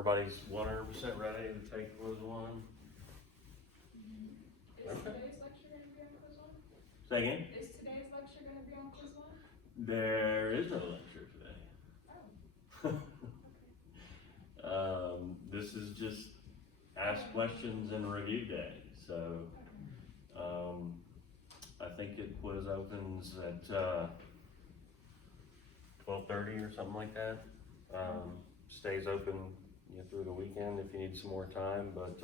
Everybody's 100% ready to take quiz one? Is today's lecture going to be on quiz one? Say again? Is today's lecture going to be on quiz one? There is no lecture today. Oh. This is just ask questions and review day. So, I think quiz opens at 12:30 or something like that. Stays open through the weekend if you need some more time, but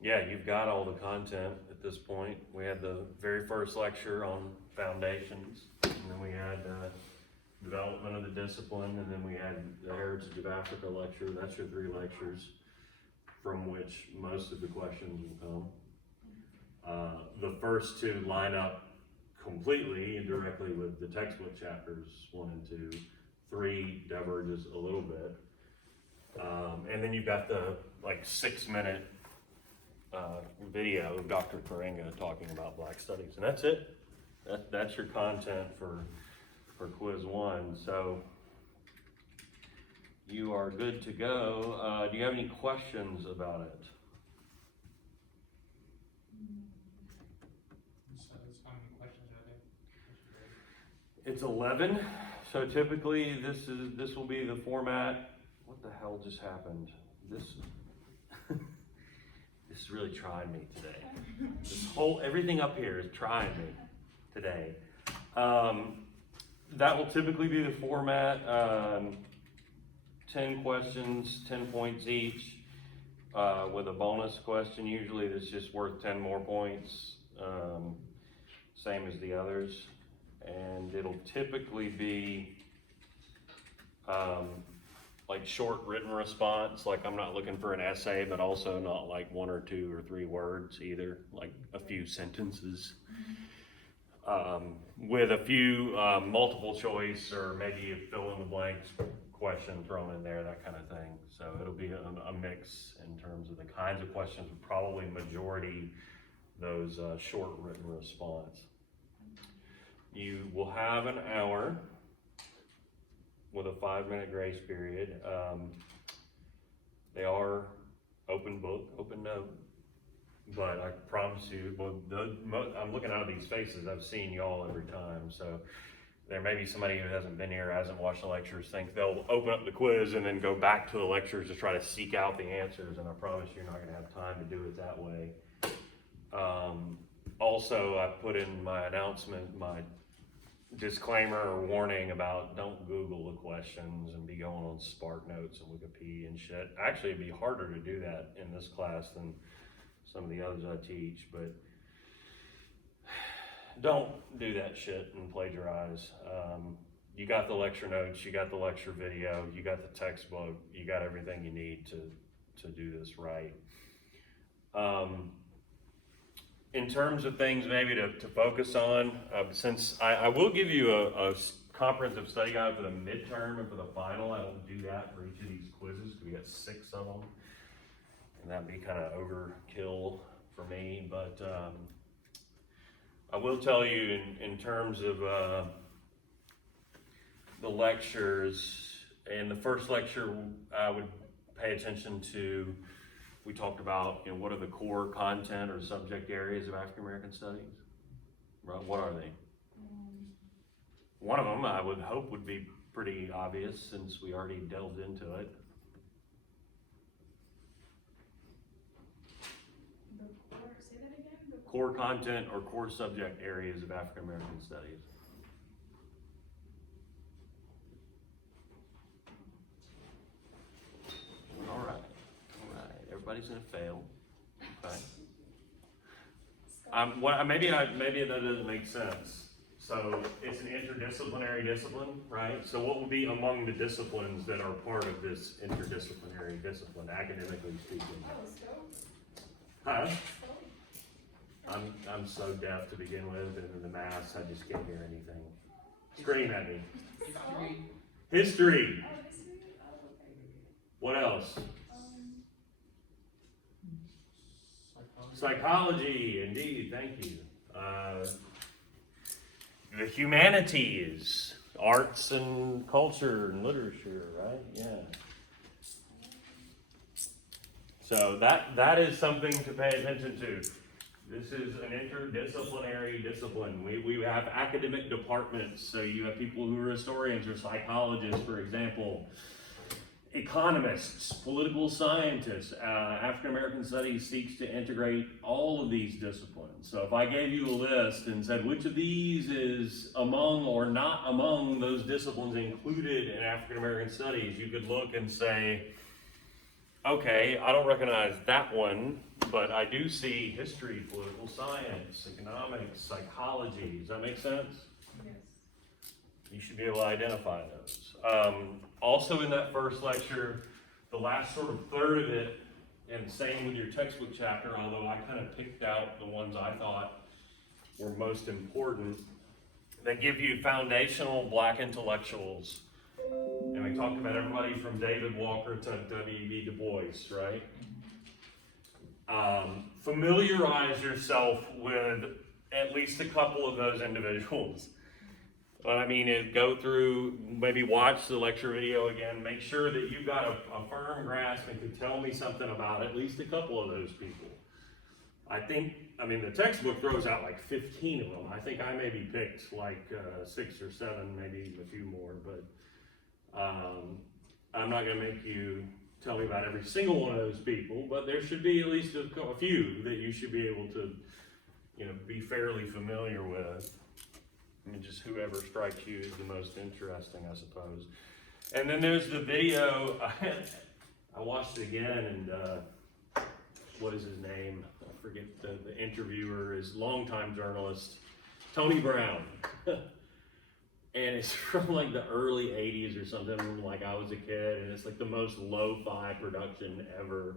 yeah, you've got all the content at this point. We had the very first lecture on foundations, and then we had development of the discipline, and then we had the Heritage of Africa lecture. That's your 3 lectures from which most of the questions will come. The first 2 line up completely and directly with the textbook chapters 1 and 2. 3 diverges a little bit. And then you've got the 6-minute video of Dr. Karenga talking about Black Studies, and that's it. That's your content for quiz 1. So you are good to go. Do you have any questions about it? How many questions are there? It's 11. So typically this will be the format. What the hell just happened? This is really trying me today. Everything up here is trying me today. That will typically be the format. 10 questions, 10 points each, with a bonus question usually that's just worth 10 more points, same as the others. And it'll typically be short written response. I'm not looking for an essay, but also not 1 or 2 or 3 words either, a few sentences. With a few multiple choice or maybe a fill in the blanks question thrown in there, that kind of thing. So it'll be a mix in terms of the kinds of questions, probably majority those short written response. You will have an hour with a 5-minute grace period. They are open book, open note, but I promise you, I'm looking out of these faces, I've seen y'all every time, so there may be somebody who hasn't been here, hasn't watched the lectures, think they'll open up the quiz and then go back to the lectures to try to seek out the answers, and I promise you're not gonna have time to do it that way. Also, I put in my announcement, my disclaimer or warning about don't Google the questions and be going on Spark Notes and Wikipedia and shit. Actually, it'd be harder to do that in this class than some of the others I teach, but don't do that shit and plagiarize. You got the lecture notes, you got the lecture video, you got the textbook, you got everything you need to do this right. In terms of things maybe to focus on, since I will give you a comprehensive study guide for the midterm and for the final. I don't do that for each of these quizzes because we got 6 of them, and that'd be kind of overkill for me. But I will tell you in terms of the lectures, in the first lecture I would pay attention to. We talked about, what are the core content or subject areas of African American studies? Right, what are they? One of them I would hope would be pretty obvious since we already delved into it. Say that again? Core content or core subject areas of African American studies. All right. Everybody's gonna fail. Okay. Maybe that doesn't make sense. So it's an interdisciplinary discipline, right? So what would be among the disciplines that are part of this interdisciplinary discipline, academically speaking? Huh? I'm so deaf to begin with, and in the maths, I just can't hear anything. Scream at me. History. History? Oh, okay. What else? Psychology, indeed, thank you. The humanities, arts and culture and literature, right? Yeah. So that is something to pay attention to. This is an interdisciplinary discipline. We have academic departments, so you have people who are historians or psychologists, for example, economists, political scientists. African American Studies seeks to integrate all of these disciplines. So if I gave you a list and said which of these is among or not among those disciplines included in African American Studies, you could look and say, okay, I don't recognize that one, but I do see history, political science, economics, psychology. Does that make sense? Yes. You should be able to identify those. Also in that first lecture, the last sort of third of it, and same with your textbook chapter, although I kind of picked out the ones I thought were most important, they give you foundational Black intellectuals. And we talked about everybody from David Walker to W.E.B. Du Bois, right? Familiarize yourself with at least a couple of those individuals. What I mean is go through, maybe watch the lecture video again, make sure that you've got a firm grasp and can tell me something about at least a couple of those people. The textbook throws out like 15 of them. I think I maybe picked like 6 or 7, maybe a few more, but I'm not gonna make you tell me about every single one of those people, but there should be at least a few that you should be able to, be fairly familiar with. Just whoever strikes you is the most interesting, I suppose. And then there's the video. I watched it again, and what is his name? I forget the interviewer, is longtime journalist, Tony Brown. And it's from like the early 80s or something, when like I was a kid, and it's like the most lo-fi production ever,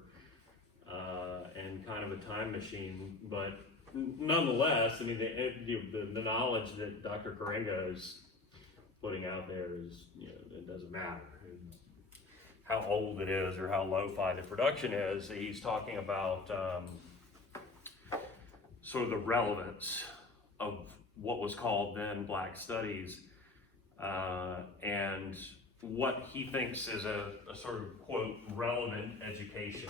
and kind of a time machine, but nonetheless, the knowledge that Dr. Karenga is putting out there is, it doesn't matter how old it is or how lo-fi the production is. He's talking about sort of the relevance of what was called then Black Studies, and what he thinks is a sort of, quote, relevant education.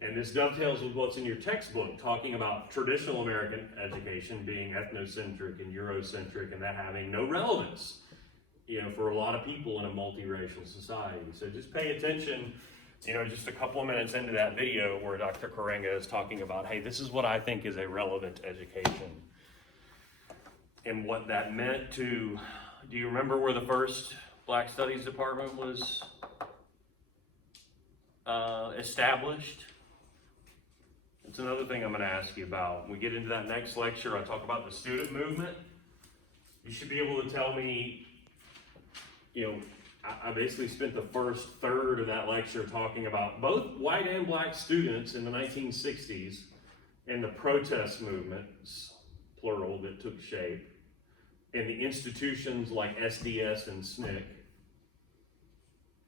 And this dovetails with what's in your textbook, talking about traditional American education being ethnocentric and Eurocentric, and that having no relevance, for a lot of people in a multiracial society. So just pay attention, just a couple of minutes into that video where Dr. Karenga is talking about, hey, this is what I think is a relevant education. And what that meant to, do you remember where the first Black Studies department was established? It's another thing I'm going to ask you about. When we get into that next lecture, I talk about the student movement. You should be able to tell me, I basically spent the first third of that lecture talking about both white and Black students in the 1960s and the protest movements, plural, that took shape, and the institutions like SDS and SNCC.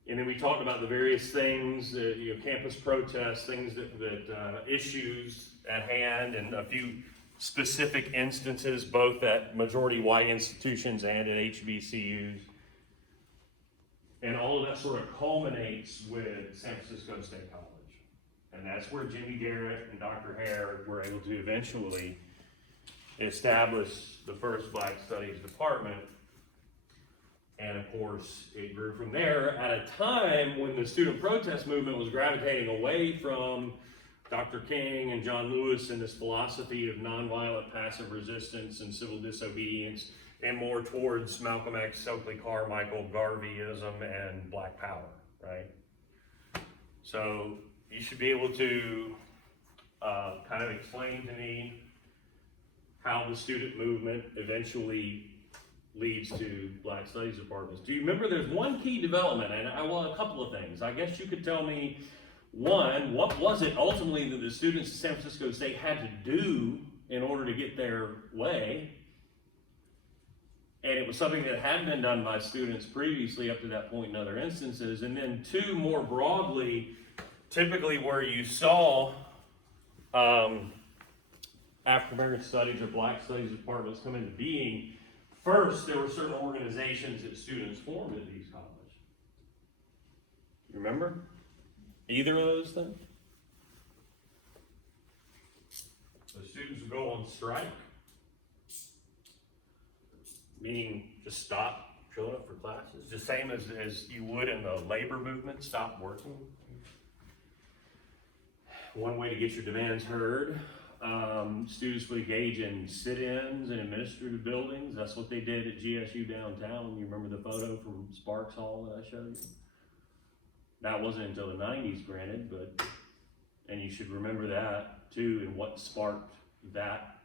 And then we talked about the various things, campus protests, things that issues at hand, and a few specific instances, both at majority white institutions and at HBCUs. And all of that sort of culminates with San Francisco State College. And that's where Jimmy Garrett and Dr. Hare were able to eventually establish the first Black Studies department. And of course, it grew from there at a time when the student protest movement was gravitating away from Dr. King and John Lewis and this philosophy of nonviolent passive resistance and civil disobedience, and more towards Malcolm X, Stokely Carmichael, Garveyism, and Black Power, right? So you should be able to kind of explain to me how the student movement eventually leads to Black Studies departments. Do you remember there's one key development, and a couple of things. I guess you could tell me, one, what was it ultimately that the students at San Francisco State had to do in order to get their way? And it was something that hadn't been done by students previously up to that point in other instances. And then two, more broadly, typically where you saw African American Studies or Black Studies departments come into being, first, there were certain organizations that students formed at these colleges. You remember? Either of those things? go on strike, meaning just stop showing up for classes, the same as you would in the labor movement, stop working. One way to get your demands heard, students would engage in sit-ins in administrative buildings. That's what they did at GSU downtown. You remember the photo from Sparks Hall that I showed you? That wasn't until the 90s, granted, but, and you should remember that too, and what sparked that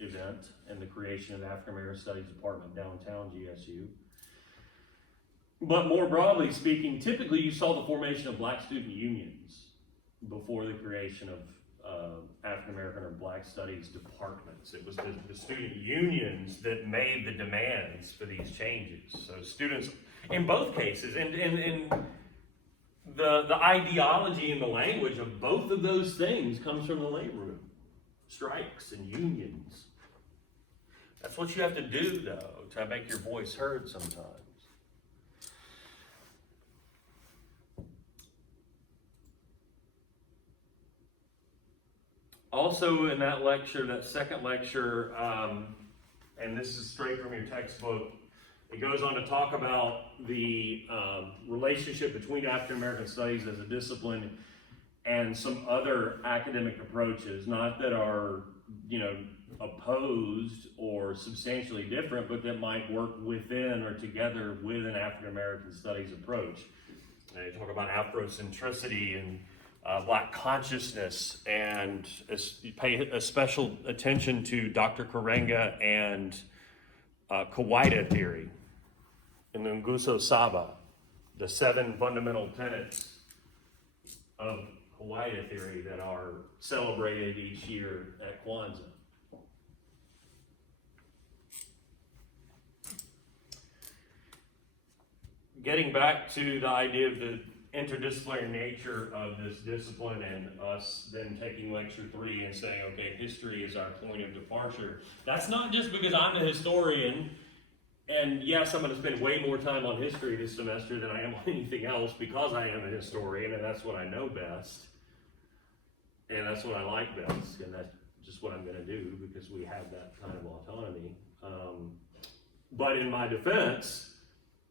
event and the creation of the African American Studies Department downtown GSU. But more broadly speaking, typically you saw the formation of black student unions before the creation of African American or Black Studies departments. It was the student unions that made the demands for these changes. So students, in both cases, and the ideology and the language of both of those things comes from the labor movement. Strikes and unions. That's what you have to do, though, to make your voice heard sometimes. Also in that lecture, that second lecture, and this is straight from your textbook, it goes on to talk about the relationship between African American studies as a discipline and some other academic approaches, not that are, opposed or substantially different, but that might work within or together with an African American studies approach. They talk about Afrocentricity and Black consciousness, and pay a special attention to Dr. Karenga and Kawaida theory and the Nguso Saba, the 7 fundamental tenets of Kawaida theory that are celebrated each year at Kwanzaa. Getting back to the idea of the interdisciplinary nature of this discipline and us then taking lecture 3 and saying, okay, history is our point of departure. That's not just because I'm the historian, and yes, I'm going to spend way more time on history this semester than I am on anything else because I am a historian and that's what I know best. And that's what I like best, and that's just what I'm going to do because we have that kind of autonomy. But in my defense,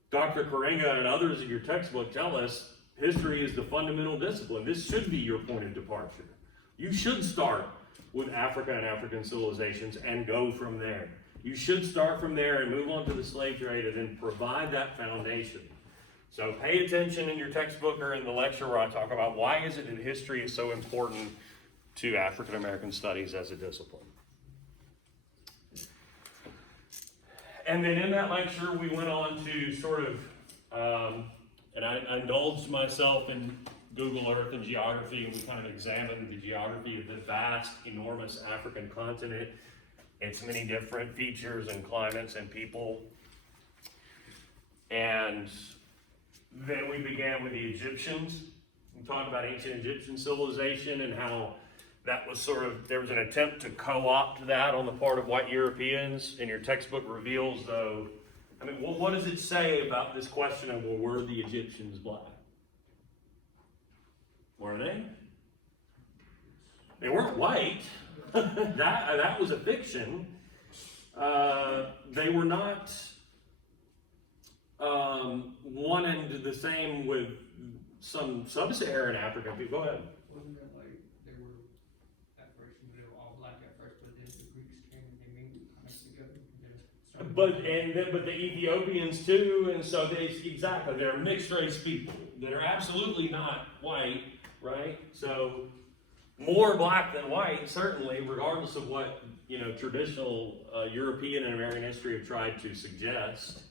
Dr. Karenga and others in your textbook tell us history is the fundamental discipline. This should be your point of departure. You should start with Africa and African civilizations and go from there. You should start from there and move on to the slave trade and then provide that foundation. So pay attention in your textbook or in the lecture where I talk about why is it that history is so important to African American studies as a discipline. And then in that lecture, we went on to sort of, and I indulged myself in Google Earth and geography, and we kind of examined the geography of the vast, enormous African continent, its many different features and climates and people. And then we began with the Egyptians. We talked about ancient Egyptian civilization and how that was sort of, there was an attempt to co-opt that on the part of white Europeans, and your textbook reveals, though, I mean, what does it say about this question of, well, were the Egyptians black? Were they? They weren't white. that was a fiction. They were not one and the same with some sub-Saharan African people. Go ahead. Wasn't that like they were at first, they were all black at first, but then the Greeks came and they mingled kind of together. But the Ethiopians too, and so they're mixed race people that are absolutely not white, right? So more black than white, certainly, regardless of what traditional European and American history have tried to suggest.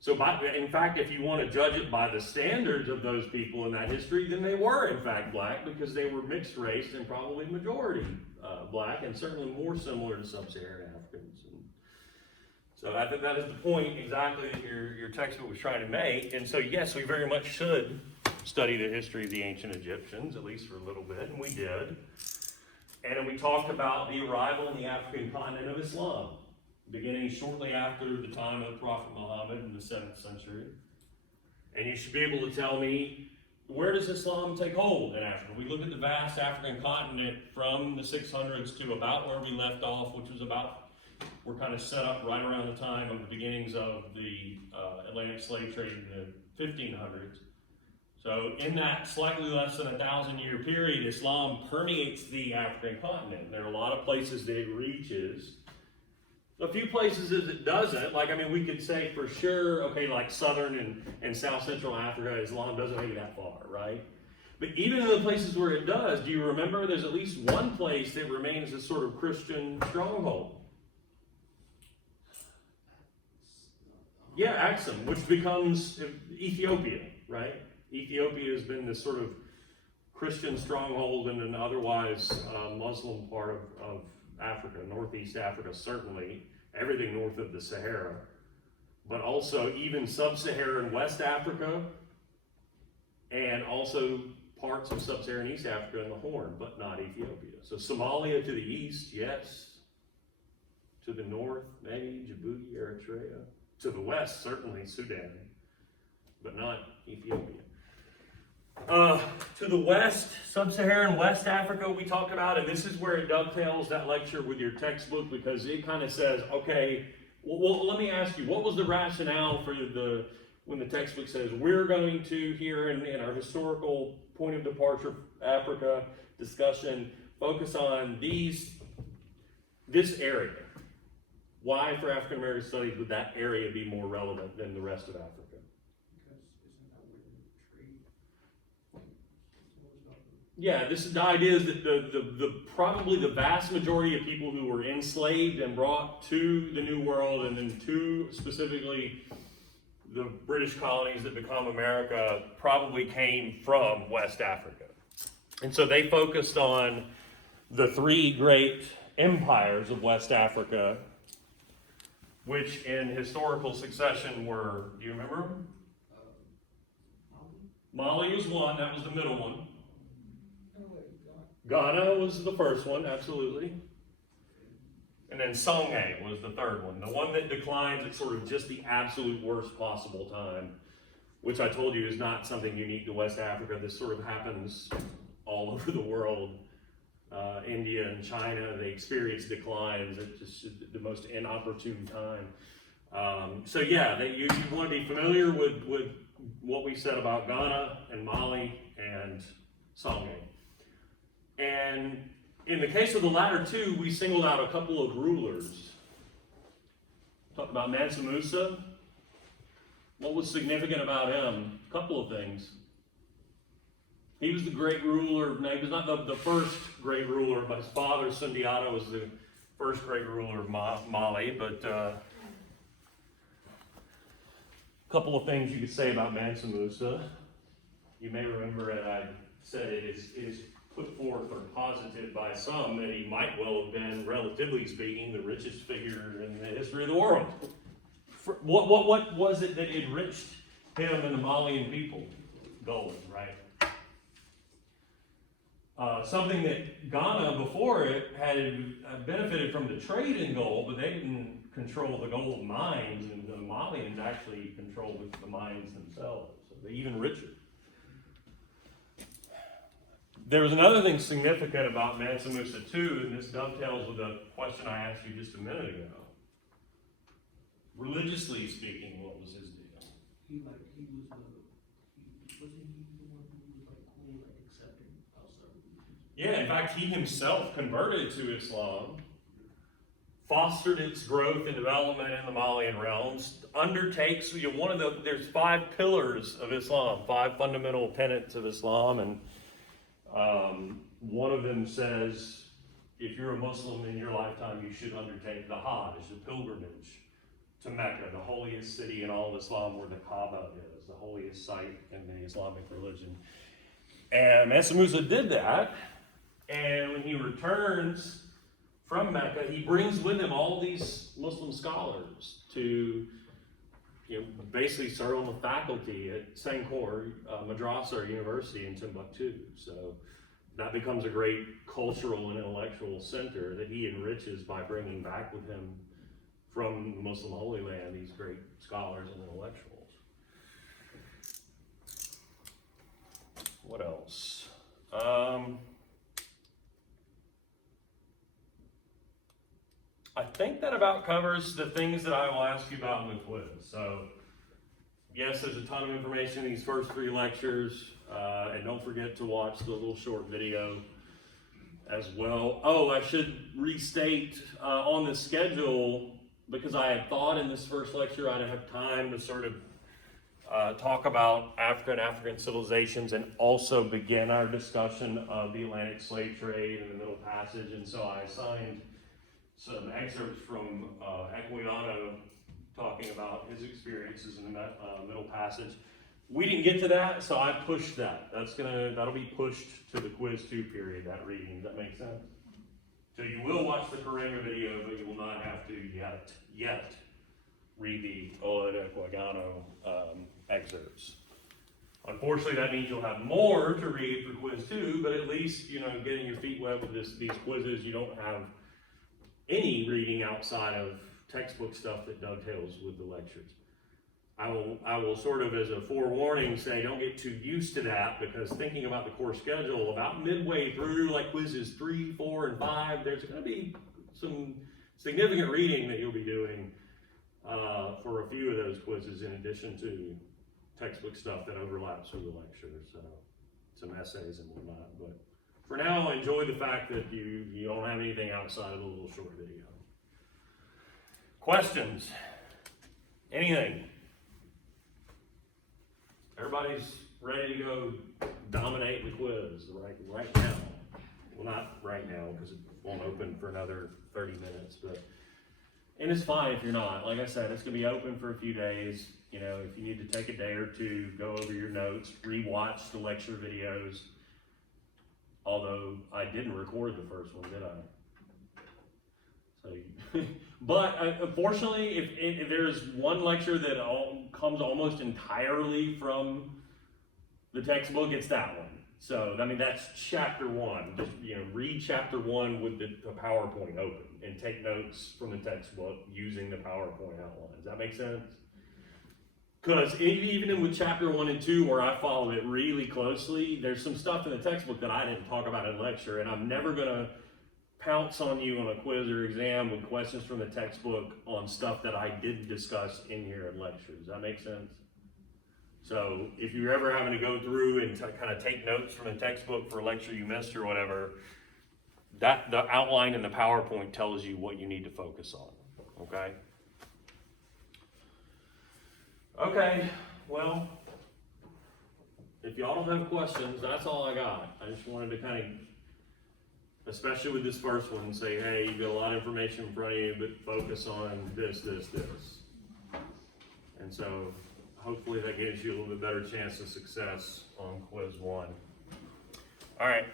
So, in fact, if you want to judge it by the standards of those people in that history, then they were in fact black because they were mixed race and probably majority black, and certainly more similar to sub-Saharan Africans. And so I think that is the point exactly that your textbook was trying to make. And so yes, we very much should study the history of the ancient Egyptians, at least for a little bit, and we did. And then we talked about the arrival in the African continent of Islam, beginning shortly after the time of the Prophet Muhammad in the 7th century. And you should be able to tell me, where does Islam take hold in Africa? We look at the vast African continent from the 600s to about where we left off, which was about, we're kind of set up right around the time of the beginnings of the Atlantic slave trade in the 1500s. So in that slightly less than 1,000-year period, Islam permeates the African continent. There are a lot of places that it reaches. A few places it doesn't. Like, I mean, we could say for sure, okay, like southern and south central Africa, Islam doesn't make it that far, right? But even in the places where it does, do you remember there's at least one place that remains a sort of Christian stronghold? Yeah, Axum, which becomes Ethiopia, right? Ethiopia has been this sort of Christian stronghold in an otherwise Muslim part of Africa, Northeast Africa certainly, everything north of the Sahara, but also even sub-Saharan West Africa, and also parts of sub-Saharan East Africa and the Horn, but not Ethiopia. So Somalia to the east, yes. To the north, maybe Djibouti, Eritrea. To the west, certainly Sudan, but not Ethiopia. To the west, sub-Saharan West Africa we talked about, and this is where it dovetails that lecture with your textbook, because it kind of says, okay, well, let me ask you, what was the rationale for when the textbook says we're going to, here in our historical point of departure Africa discussion, focus on this area? Why for African American studies would that area be more relevant than the rest of Africa? Yeah, the idea is that the probably the vast majority of people who were enslaved and brought to the New World, and then to specifically the British colonies that become America, probably came from West Africa. And so they focused on the three great empires of West Africa, which in historical succession were, do you remember them? Mali was one, that was the middle one. Ghana was the first one, absolutely. And then Songhai was the third one. The one that declines at sort of just the absolute worst possible time, which I told you is not something unique to West Africa. This sort of happens all over the world. India and China, they experience declines at just the most inopportune time. So yeah, you want to be familiar with what we said about Ghana and Mali and Songhai. And in the case of the latter two, we singled out a couple of rulers. Talked about Mansa Musa. What was significant about him? A couple of things. He was the great ruler. Now, he was not the first great ruler, but his father, Sundiata, was the first great ruler of Mali. But a couple of things you could say about Mansa Musa. You may remember it, I said it is put forth or posited by some that he might well have been, relatively speaking, the richest figure in the history of the world. What was it that enriched him and the Malian people? Gold, right? Something that Ghana before it had benefited from the trade in gold, but they didn't control the gold mines, and the Malians actually controlled the mines themselves, so they're even richer. There was another thing significant about Mansa Musa too, and this dovetails with the question I asked you just a minute ago. Religiously speaking, what was his deal? Wasn't he the one who was like cool, like accepting outside religions? Yeah, in fact, he himself converted to Islam, fostered its growth and development in the Malian realms, undertakes, there's 5 pillars of Islam, 5 fundamental tenets of Islam, and one of them says, if you're a Muslim in your lifetime, you should undertake the Hajj, the pilgrimage to Mecca, the holiest city in all of Islam, where the Kaaba is, the holiest site in the Islamic religion. And Mansa Musa did that, and when he returns from Mecca, he brings with him all these Muslim scholars to basically serve on the faculty at Sankor Madrasa University in Timbuktu. So that becomes a great cultural and intellectual center that he enriches by bringing back with him from the Muslim Holy Land these great scholars and intellectuals. think that about covers the things that I will ask you about in the quiz. So, yes, there's a ton of information in these first 3 lectures, and don't forget to watch the little short video as well. Oh, I should restate on the schedule, because I had thought in this first lecture I'd have time to sort of talk about African civilizations and also begin our discussion of the Atlantic slave trade and the Middle Passage. And so I assigned some excerpts from Equiano talking about his experiences in the Middle Passage. We didn't get to that, so I pushed that. That'll be pushed to the quiz 2 period, that reading. Does that make sense? So you will watch the Karenga video, but you will not have to yet read the Ola de Equiano excerpts. Unfortunately, that means you'll have more to read for quiz 2, but at least, getting your feet wet with these quizzes, you don't have any reading outside of textbook stuff that dovetails with the lectures. I will sort of, as a forewarning, say don't get too used to that, because thinking about the course schedule, about midway through, like quizzes 3, 4, and 5, there's going to be some significant reading that you'll be doing for a few of those quizzes, in addition to textbook stuff that overlaps with the lecture, so some essays and whatnot. But for now, enjoy the fact that you don't have anything outside of the little short video. Questions? Anything? Everybody's ready to go dominate the quiz right now. Well, not right now, because it won't open for another 30 minutes, and it's fine if you're not. Like I said, it's gonna be open for a few days. If you need to take a day or two, go over your notes, re-watch the lecture videos. Although I didn't record the first one, did I? So, but unfortunately, if there's one lecture that comes almost entirely from the textbook, it's that one. So, that's chapter 1. Just, read chapter 1 with the PowerPoint open and take notes from the textbook using the PowerPoint outline. Does that make sense? Because even with chapter 1 and 2, where I followed it really closely, there's some stuff in the textbook that I didn't talk about in lecture, and I'm never going to pounce on you on a quiz or exam with questions from the textbook on stuff that I didn't discuss in here in lecture. Does that make sense? So if you're ever having to go through and kind of take notes from the textbook for a lecture you missed or whatever, the outline in the PowerPoint tells you what you need to focus on, okay? Okay, well, if y'all don't have questions, that's all I got. I just wanted to kind of, especially with this first one, say, hey, you've got a lot of information in front of you, but focus on this. And so hopefully that gives you a little bit better chance of success on quiz 1. All right.